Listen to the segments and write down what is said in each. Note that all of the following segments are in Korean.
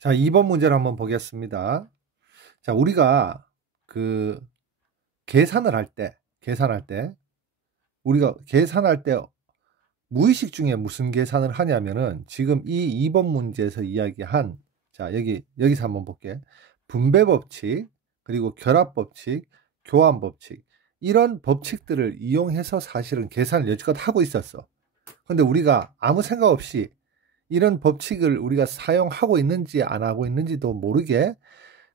자, 2번 문제를 한번 보겠습니다. 자, 우리가 그 우리가 계산할 때 무의식 중에 무슨 계산을 하냐면은 지금 이 2번 문제에서 이야기한, 자, 여기서 한번 볼게. 분배 법칙, 그리고 결합 법칙, 교환 법칙, 이런 법칙들을 이용해서 사실은 계산을 여지껏 하고 있었어. 근데 우리가 아무 생각 없이 이런 법칙을 우리가 사용하고 있는지 안 하고 있는지도 모르게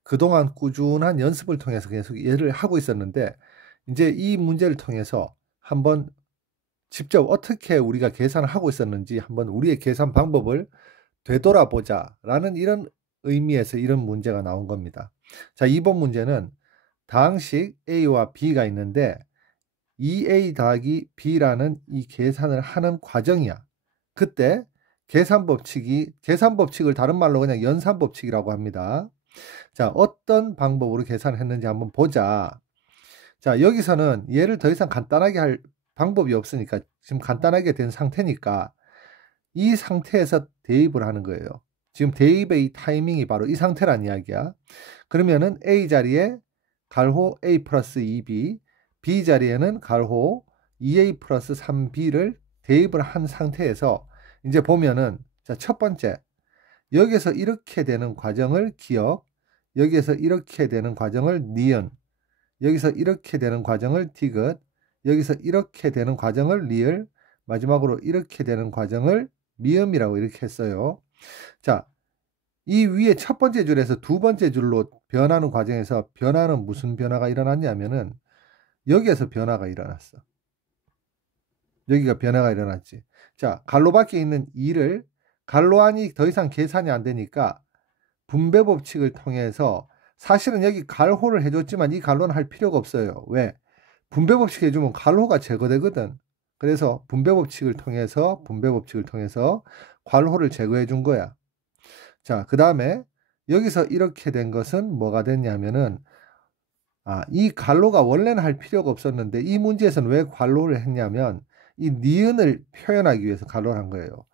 그동안 꾸준한 연습을 통해서 계속 얘를 하고 있었는데, 이제 이 문제를 통해서 한번 직접 어떻게 우리가 계산을 하고 있었는지 한번 우리의 계산 방법을 되돌아보자 라는 이런 의미에서 이런 문제가 나온 겁니다. 자, 2번 문제는 다항식 A와 B가 있는데 2A 더하기 B라는 이 계산을 하는 과정이야. 그때 계산 법칙을 다른 말로 그냥 연산 법칙이라고 합니다. 자, 어떤 방법으로 계산을 했는지 한번 보자. 자, 여기서는 얘를 더 이상 간단하게 할 방법이 없으니까, 지금 간단하게 된 상태니까 이 상태에서 대입을 하는 거예요. 지금 대입의 이 타이밍이 바로 이 상태란 이야기야. 그러면은 A 자리에 갈호 A 플러스 2B, B 자리에는 갈호 2A 플러스 3B를 대입을 한 상태에서 이제 보면은, 자, 첫 번째, 여기서 이렇게 되는 과정을 기억, 여기에서 이렇게 되는 과정을 니은, 여기서 이렇게 되는 과정을 디귿, 여기서 이렇게 되는 과정을 리을, 마지막으로 이렇게 되는 과정을 미음이라고 이렇게 했어요. 자, 이 위에 첫 번째 줄에서 두 번째 줄로 변하는 과정에서 변화는 무슨 변화가 일어났냐면은 여기에서 변화가 일어났어. 여기가 변화가 일어났지. 자, 갈로 밖에 있는 2를 갈로 안이 더 이상 계산이 안 되니까 분배 법칙을 통해서, 사실은 여기 갈호를 해줬지만 이 갈로는 할 필요가 없어요. 왜? 분배 법칙 해주면 갈호가 제거되거든. 그래서 분배 법칙을 통해서 괄호를 제거해 준 거야. 자, 그 다음에 여기서 이렇게 된 것은 뭐가 됐냐면은, 이 갈로가 원래는 할 필요가 없었는데 이 문제에서는 왜 괄호를 했냐면 이 니은을 표현하기 위해서 괄호를 한 거예요.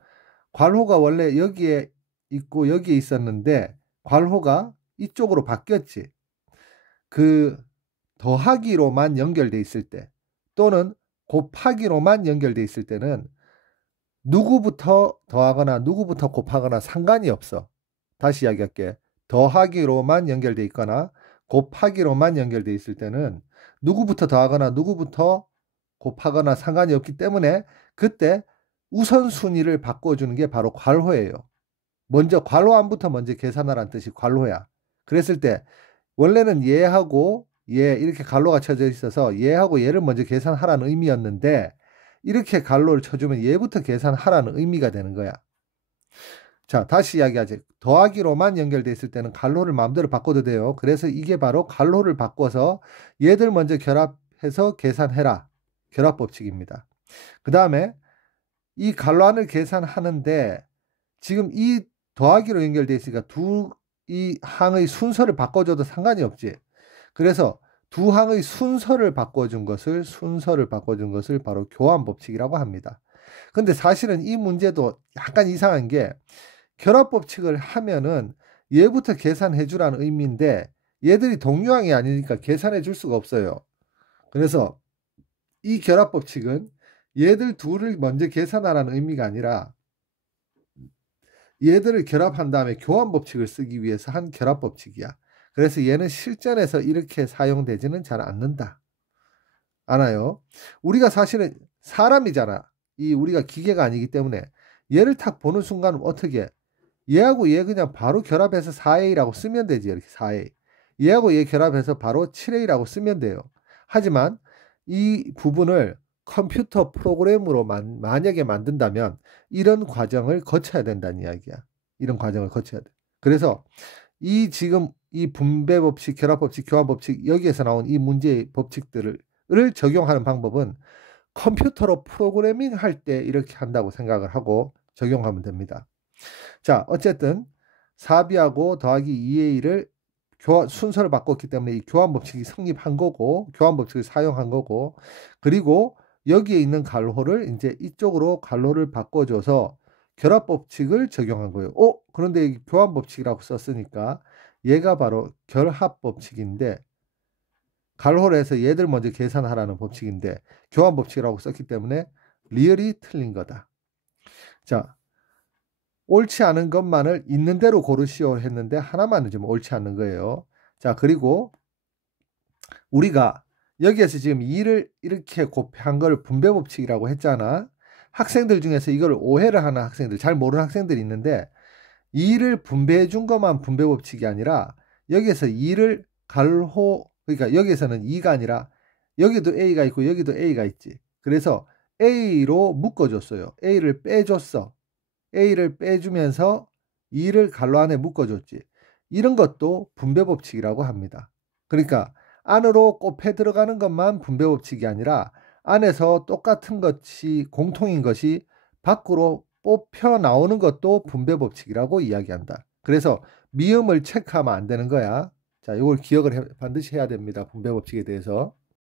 괄호가 원래 여기에 있고 여기에 있었는데 괄호가 이쪽으로 바뀌었지. 그 더하기로만 연결돼 있을 때 또는 곱하기로만 연결돼 있을 때는 누구부터 더하거나 누구부터 곱하거나 상관이 없어. 다시 이야기할게. 더하기로만 연결돼 있거나 곱하기로만 연결돼 있을 때는 누구부터 더하거나 누구부터 곱하거나 상관이 없기 때문에 그때 우선순위를 바꿔주는 게 바로 괄호예요. 먼저 괄호안부터 먼저 계산하라는 뜻이 괄호야. 그랬을 때 원래는 얘하고 얘 이렇게 갈로가 쳐져 있어서 얘하고 얘를 먼저 계산하라는 의미였는데 이렇게 갈로를 쳐주면 얘부터 계산하라는 의미가 되는 거야. 자, 다시 이야기하지. 더하기로만 연결돼 있을 때는 갈로를 마음대로 바꿔도 돼요. 그래서 이게 바로 갈로를 바꿔서 얘들 먼저 결합해서 계산해라. 결합 법칙입니다. 그 다음에 이 갈로안을 계산하는데 지금 이 더하기로 연결돼 있으니까 이 항의 순서를 바꿔줘도 상관이 없지. 그래서 두 항의 순서를 바꿔준 것을 바로 교환 법칙이라고 합니다. 근데 사실은 이 문제도 약간 이상한 게 결합 법칙을 하면은 얘부터 계산해 주라는 의미인데 얘들이 동류항이 아니니까 계산해 줄 수가 없어요. 그래서 이 결합 법칙은 얘들 둘을 먼저 계산하라는 의미가 아니라 얘들을 결합한 다음에 교환 법칙을 쓰기 위해서 한 결합 법칙이야. 그래서 얘는 실전에서 이렇게 사용되지는 잘 않는다. 않아요. 우리가 사실은 사람이잖아. 우리가 기계가 아니기 때문에 얘를 탁 보는 순간 어떻게 얘하고 얘 그냥 바로 결합해서 4A라고 쓰면 되지. 이렇게 4A. 얘하고 얘 결합해서 바로 7A라고 쓰면 돼요. 하지만 이 부분을 컴퓨터 프로그램으로 만약에 만든다면 이런 과정을 거쳐야 된다는 이야기야. 이런 과정을 거쳐야 돼. 그래서 지금 이 분배 법칙, 결합 법칙, 교환 법칙, 여기에서 나온 이 문제의 법칙들을 적용하는 방법은 컴퓨터로 프로그래밍 할 때 이렇게 한다고 생각을 하고 적용하면 됩니다. 자, 어쨌든 4B하고 더하기 2A를 순서를 바꿨기 때문에 이 교환 법칙이 성립한 거고, 교환 법칙을 사용한 거고, 그리고 여기에 있는 갈호를 이제 이쪽으로 갈호를 바꿔줘서 결합 법칙을 적용한 거예요. 그런데 교환 법칙이라고 썼으니까 얘가 바로 결합 법칙인데, 가로로 해서 얘들 먼저 계산하라는 법칙인데 교환 법칙이라고 썼기 때문에 리얼이 틀린 거다. 자, 옳지 않은 것만을 있는 대로 고르시오 했는데 하나만 좀 옳지 않는 거예요. 자, 그리고 우리가 여기에서 지금 2를 이렇게 곱한 걸 분배법칙이라고 했잖아. 학생들 중에서 이걸 오해를 하는 학생들, 잘 모르는 학생들이 있는데 2를 분배해 준 것만 분배법칙이 아니라 여기에서 2를 그러니까 여기에서는 2가 아니라 여기도 A가 있고 여기도 A가 있지. 그래서 A로 묶어줬어요. A를 빼줬어. A를 빼주면서 2를 가로 안에 묶어줬지. 이런 것도 분배법칙이라고 합니다. 그러니까 안으로 곱해 들어가는 것만 분배법칙이 아니라 안에서 똑같은 것이 공통인 것이 밖으로 뽑혀 나오는 것도 분배법칙이라고 이야기한다. 그래서 미음을 체크하면 안 되는 거야. 자, 이걸 기억을 반드시 해야 됩니다. 분배법칙에 대해서.